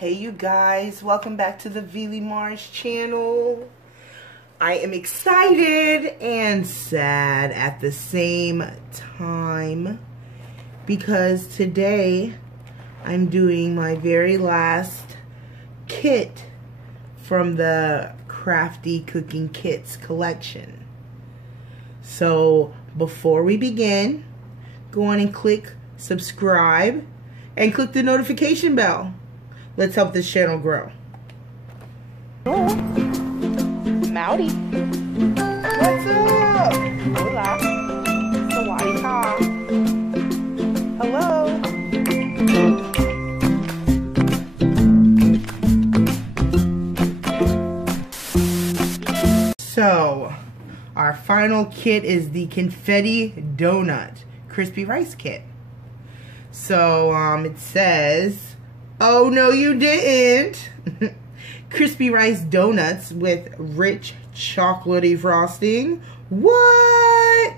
Hey you guys, welcome back to the Vili Mars channel. I am excited and sad at the same time because today I'm doing my very last kit from the Crafty Cooking Kits collection. So before we begin, go on and click subscribe and click the notification bell. Let's help this channel grow. Mowdy. What's up? Hola. Sawadee-ka. Hello. So, our final kit is the Confetti Donut Crispy Rice Kit. So, it says, oh no you didn't! Crispy rice donuts with rich chocolatey frosting. What?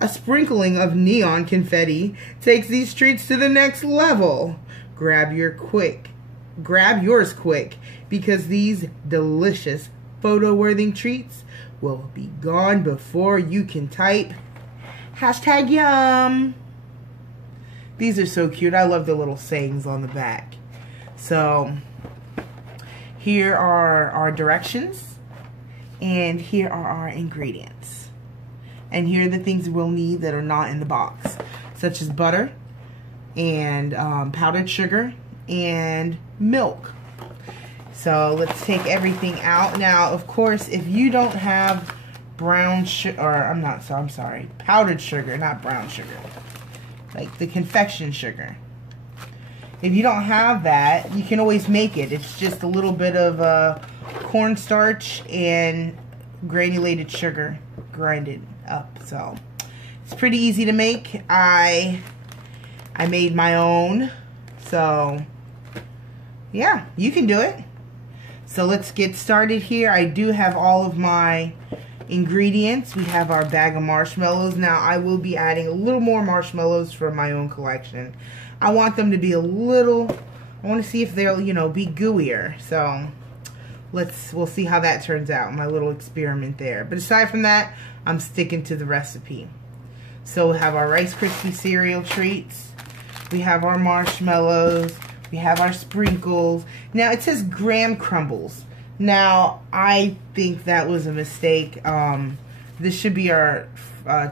A sprinkling of neon confetti takes these treats to the next level. Grab yours quick, because these delicious photo-worthy treats will be gone before you can type #yum. These are so cute. I love the little sayings on the back. So, here are our directions, and here are our ingredients. And here are the things we'll need that are not in the box, such as butter, and powdered sugar, and milk. So, let's take everything out. Now, of course, if you don't have brown sugar, or I'm sorry, powdered sugar, not brown sugar, like the confection sugar. If you don't have that, you can always make it. It's just a little bit of cornstarch and granulated sugar grinded up. So it's pretty easy to make. I made my own. So yeah, you can do it. So let's get started here. I do have all of my ingredients. We have our bag of marshmallows. Now I will be adding a little more marshmallows from my own collection. I want them to be a little, I want to see if they'll, be gooier. So we'll see how that turns out, my little experiment there. But aside from that, I'm sticking to the recipe. So we'll have our Rice Krispie cereal treats. We have our marshmallows. We have our sprinkles. Now it says graham crumbles. Now I think that was a mistake. This should be our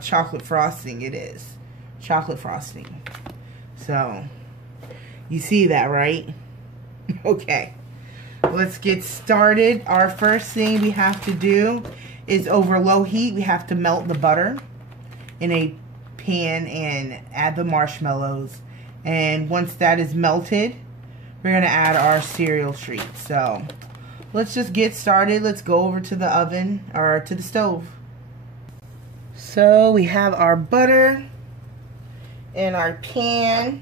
chocolate frosting. It is chocolate frosting. So, you see that, right? Okay, let's get started. Our first thing we have to do is over low heat, we have to melt the butter in a pan and add the marshmallows. And once that is melted, we're going to add our cereal treats. So, let's just get started. Let's go over to the oven, or to the stove. So, we have our butter in our pan.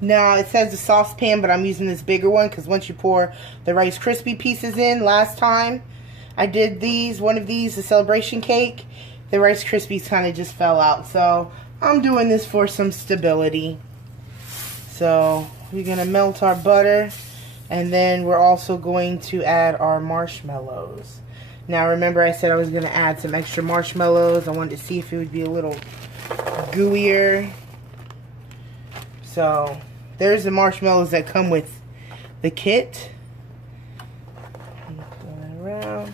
Now it says a saucepan, but I'm using this bigger one because once you pour the Rice Krispie pieces in, last time I did one of these, the celebration cake, the Rice Krispies kind of just fell out. So I'm doing this for some stability. So we're going to melt our butter, and then we're also going to add our marshmallows. Now remember I said I was going to add some extra marshmallows. I wanted to see if it would be a little gooier. So, there's the marshmallows that come with the kit. Going around.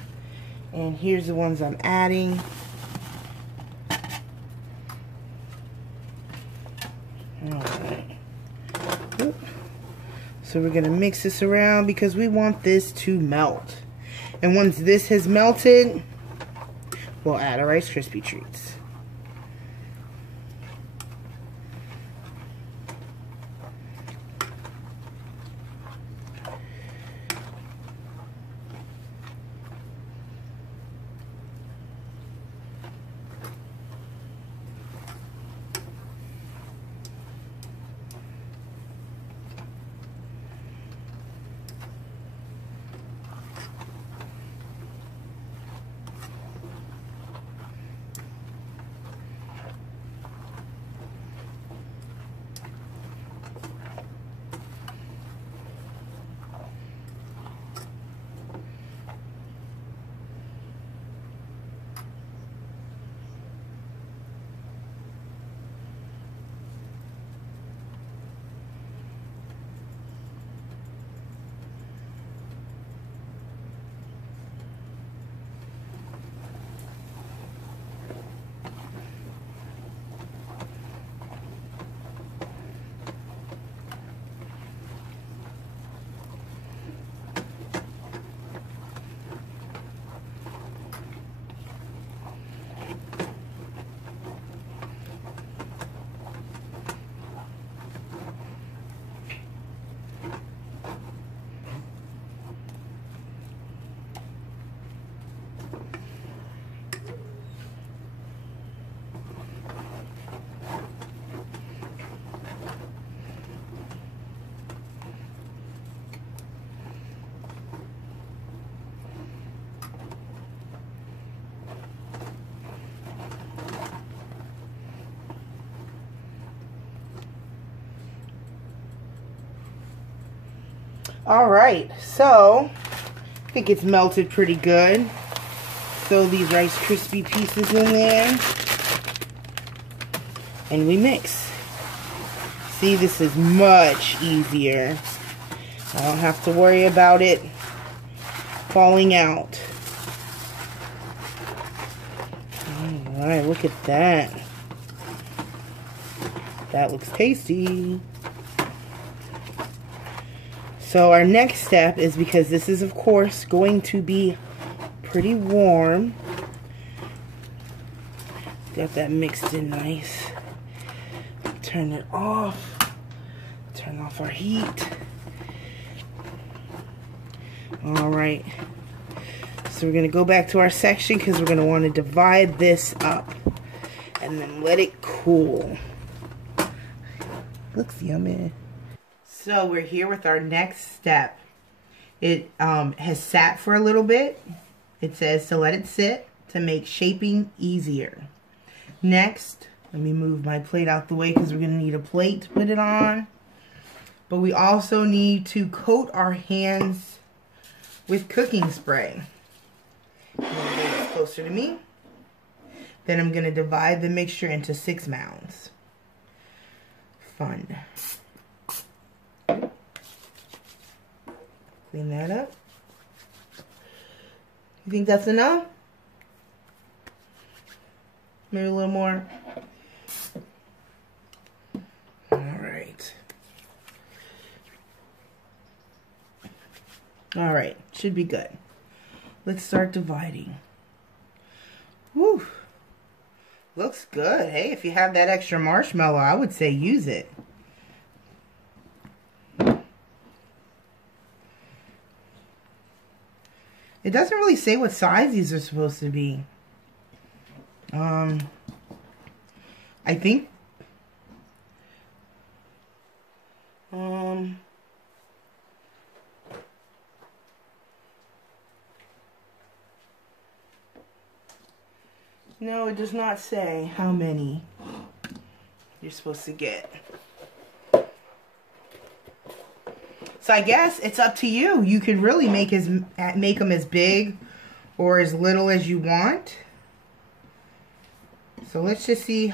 And here's the ones I'm adding. Alright. So, we're going to mix this around because we want this to melt. And once this has melted, we'll add our Rice Krispie treats. Alright, so I think it's melted pretty good. Throw these Rice Krispie pieces in there. And we mix. See, this is much easier. I don't have to worry about it falling out. Alright, look at that. That looks tasty. So our next step is, because this is of course going to be pretty warm. Got that mixed in nice. Turn it off. Turn off our heat. Alright. So we're going to go back to our section because we're going to want to divide this up and then let it cool. Looks yummy. So we're here with our next step. It has sat for a little bit. It says to let it sit to make shaping easier. Next, let me move my plate out the way because we're going to need a plate to put it on. But we also need to coat our hands with cooking spray. I'm going to get it closer to me. Then I'm going to divide the mixture into 6 mounds. Fun. Clean that up. You think that's enough? Maybe a little more. Alright. Alright, should be good. Let's start dividing. Woo! Looks good. Hey, if you have that extra marshmallow, I would say use it. It doesn't really say what size these are supposed to be. I think no, it does not say how many you're supposed to get. So I guess it's up to you. You could really make them as big or as little as you want. So let's just see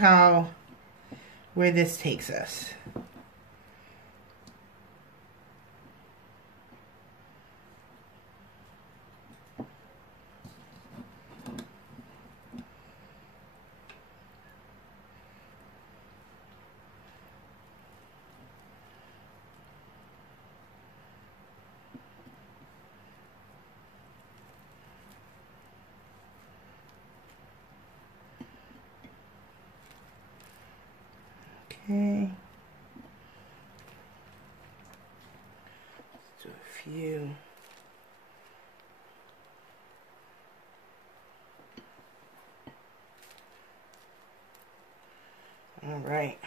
where this takes us. Okay. Let's do a few. All right.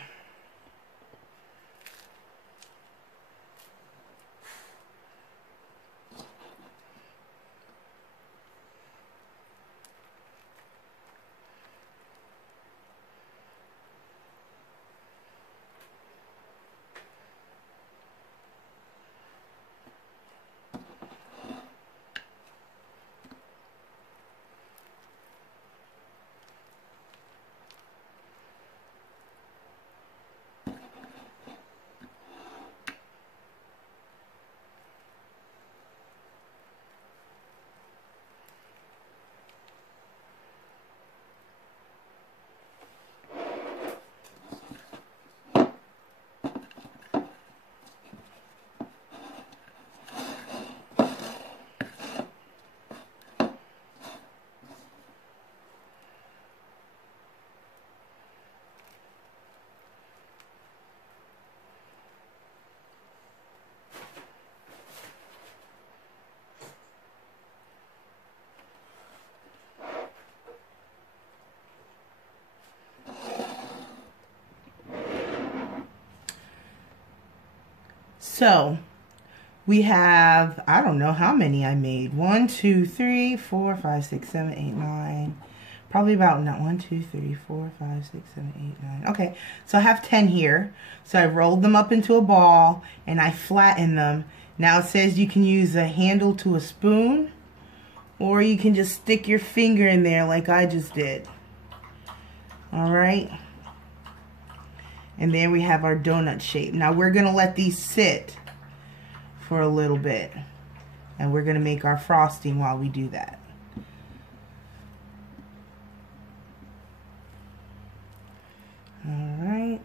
So we have, I don't know how many I made. 1, 2, 3, 4, 5, 6, 7, 8, 9. Probably about 1, 2, 3, 4, 5, 6, 7, 8, 9. Okay, so I have 10 here. So I rolled them up into a ball and I flattened them. Now it says you can use a handle to a spoon, or you can just stick your finger in there like I just did. All right. And there we have our donut shape. Now we're going to let these sit for a little bit. And we're going to make our frosting while we do that. All right.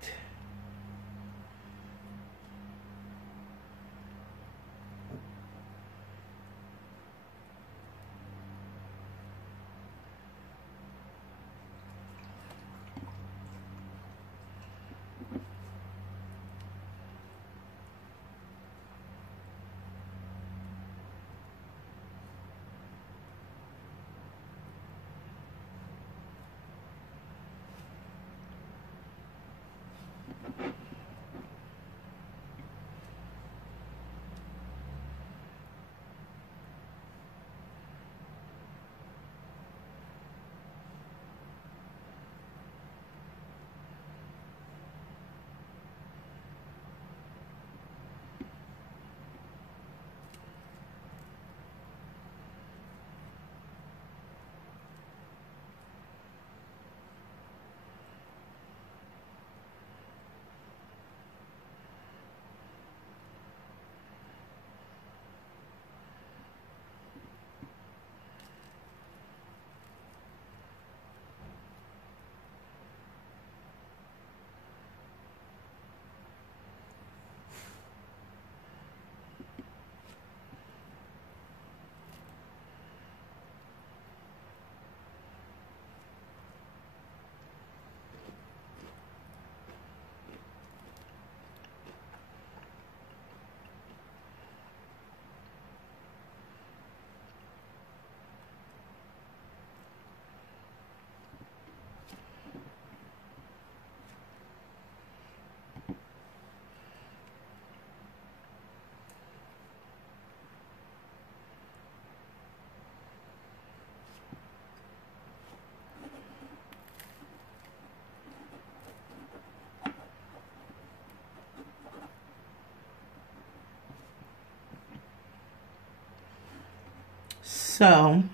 So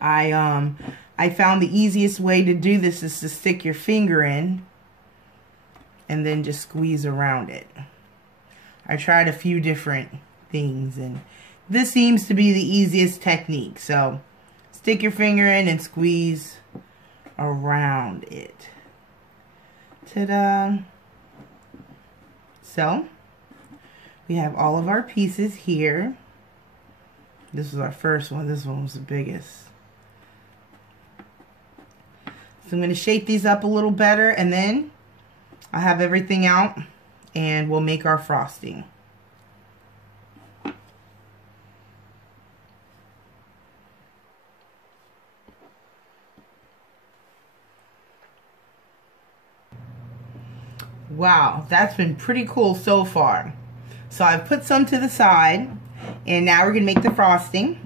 I found the easiest way to do this is to stick your finger in and then just squeeze around it. I tried a few different things and this seems to be the easiest technique. So stick your finger in and squeeze around it. Ta-da! So we have all of our pieces here. This was our first one. This one was the biggest. So I'm going to shape these up a little better and then I'll have everything out and we'll make our frosting. Wow, that's been pretty cool so far. So I've put some to the side and now we're going to make the frosting.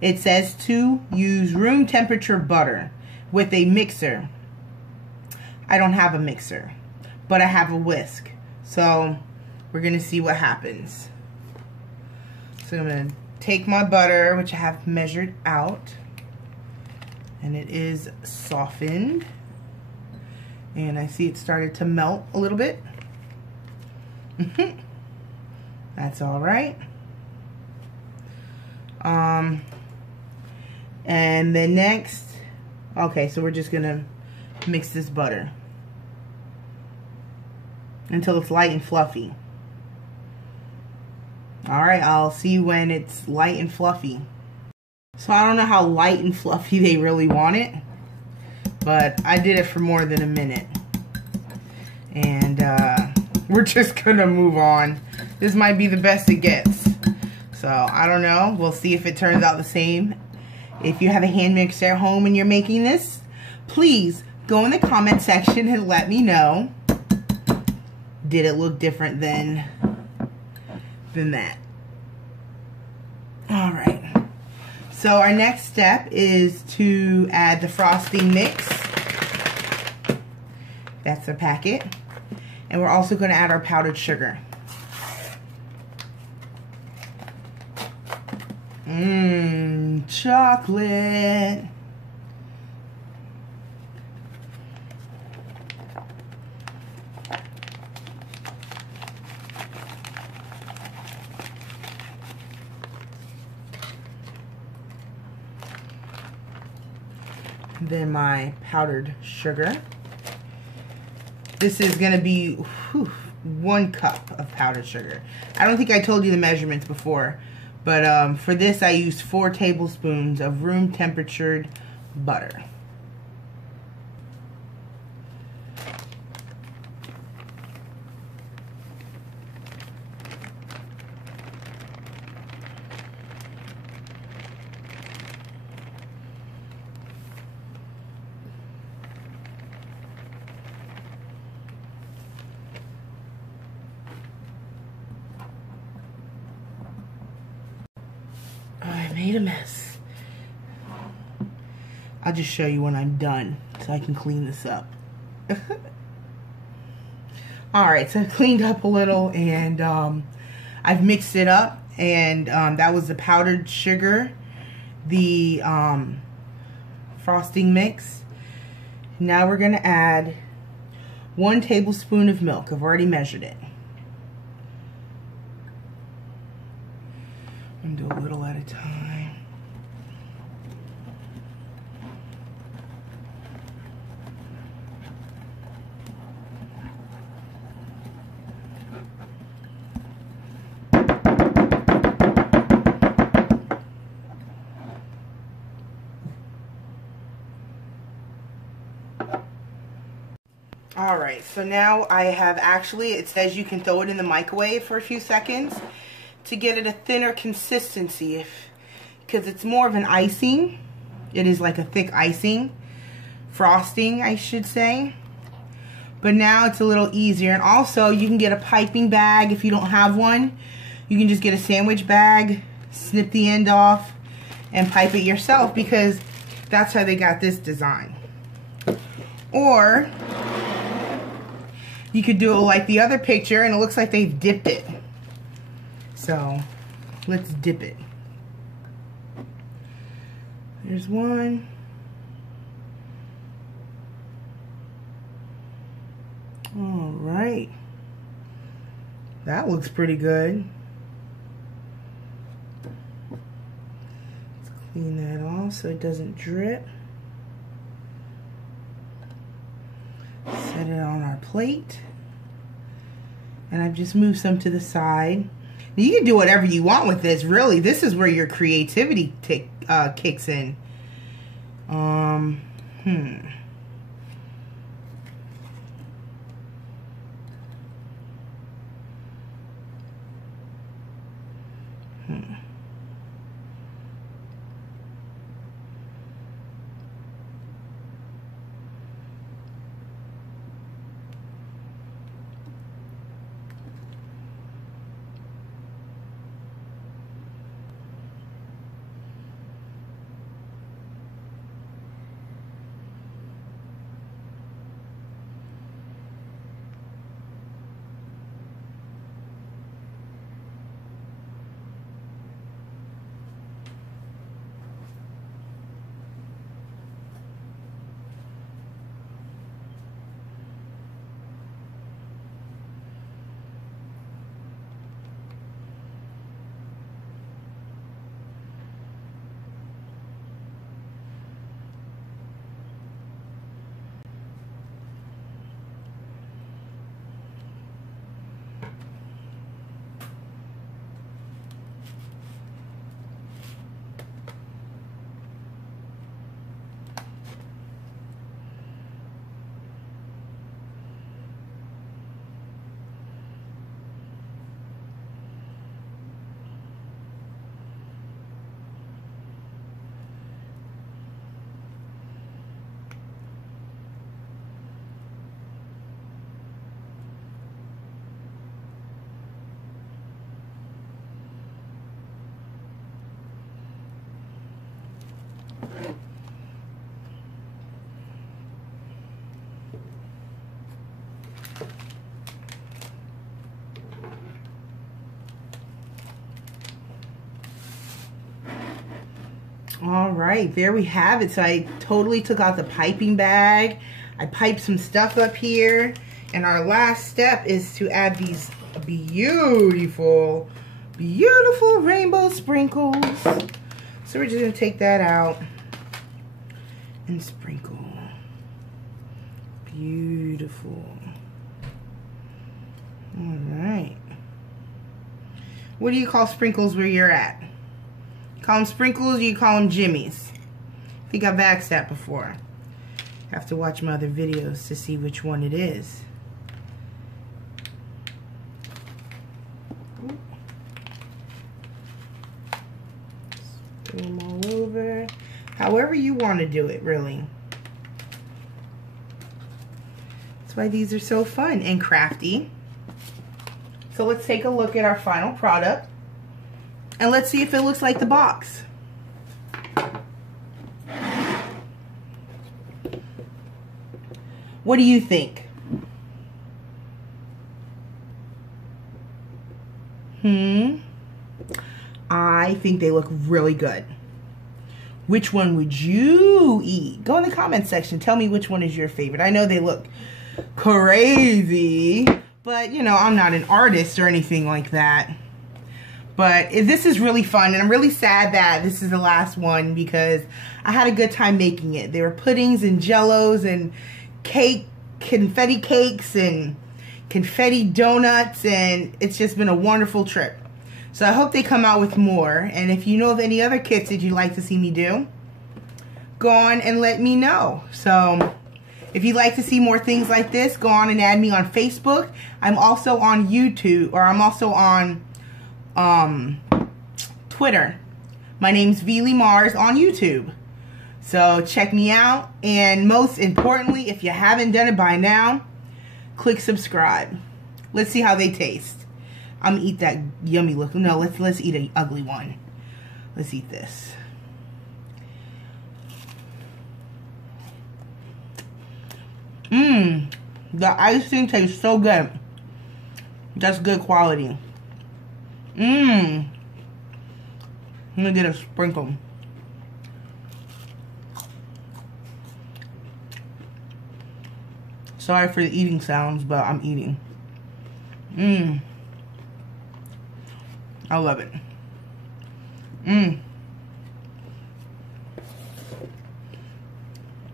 It says to use room temperature butter with a mixer. I don't have a mixer, but I have a whisk. So we're going to see what happens. So I'm going to take my butter, which I have measured out, and it is softened. And I see it started to melt a little bit. That's all right. And then next, okay, so we're just gonna mix this butter until it's light and fluffy. All right, I'll see you when it's light and fluffy. So I don't know how light and fluffy they really want it, but I did it for more than a minute. And we're just gonna move on. This might be the best it gets. So I don't know, we'll see if it turns out the same. If you have a hand mixer at home and you're making this, please go in the comment section and let me know. Did it look different than that? All right. So our next step is to add the frosting mix. That's the packet. And we're also going to add our powdered sugar. Chocolate. Then my powdered sugar. This is going to be 1 cup of powdered sugar. I don't think I told you the measurements before, but for this I used 4 tablespoons of room temperatured butter. I made a mess. I'll just show you when I'm done so I can clean this up. Alright, so I've cleaned up a little and I've mixed it up, and that was the powdered sugar, the frosting mix. Now we're going to add 1 tablespoon of milk. I've already measured it. I'm going to do a little at a time. Alright, so now I have it says you can throw it in the microwave for a few seconds to get it a thinner consistency, because it's more of an icing. It is like a thick icing, frosting I should say. But now it's a little easier, and also you can get a piping bag if you don't have one. You can just get a sandwich bag, snip the end off, and pipe it yourself, because that's how they got this design. Or you could do it like the other picture, and it looks like they've dipped it. So let's dip it. There's one. All right. That looks pretty good. Let's clean that off so it doesn't drip. Set it on our plate. And I've just moved some to the side. Now, you can do whatever you want with this, really. This is where your creativity kicks in. All right, there we have it. So I totally took out the piping bag. I piped some stuff up here. And our last step is to add these beautiful, beautiful rainbow sprinkles. So we're just gonna take that out and sprinkle. Beautiful. All right. What do you call sprinkles where you're at? You call them sprinkles or you call them jimmies? I think I've asked that before. I have to watch my other videos to see which one it is. Put them all over. However you want to do it, really. That's why these are so fun and crafty. So let's take a look at our final product. And let's see if it looks like the box. What do you think? I think they look really good. Which one would you eat? Go in the comment section. Tell me which one is your favorite. I know they look crazy, but you know, I'm not an artist or anything like that. But this is really fun, and I'm really sad that this is the last one because I had a good time making it. There were puddings and jellos and confetti cakes and confetti donuts, and it's just been a wonderful trip. So I hope they come out with more, and if you know of any other kits that you'd like to see me do, go on and let me know. So if you'd like to see more things like this, go on and add me on Facebook. I'm also on YouTube, or I'm also on Twitter. My name's Veely Mars on YouTube. So check me out, and most importantly, if you haven't done it by now, click subscribe. Let's see how they taste. I'm gonna eat that yummy look. No, let's eat an ugly one. Let's eat this. The icing tastes so good. That's good quality. I'm gonna get a sprinkle. Sorry for the eating sounds, but I'm eating. I love it.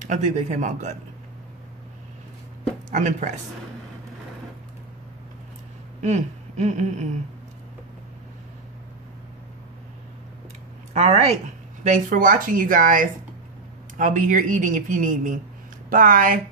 I think they came out good. I'm impressed. All right. Thanks for watching, you guys. I'll be here eating if you need me. Bye.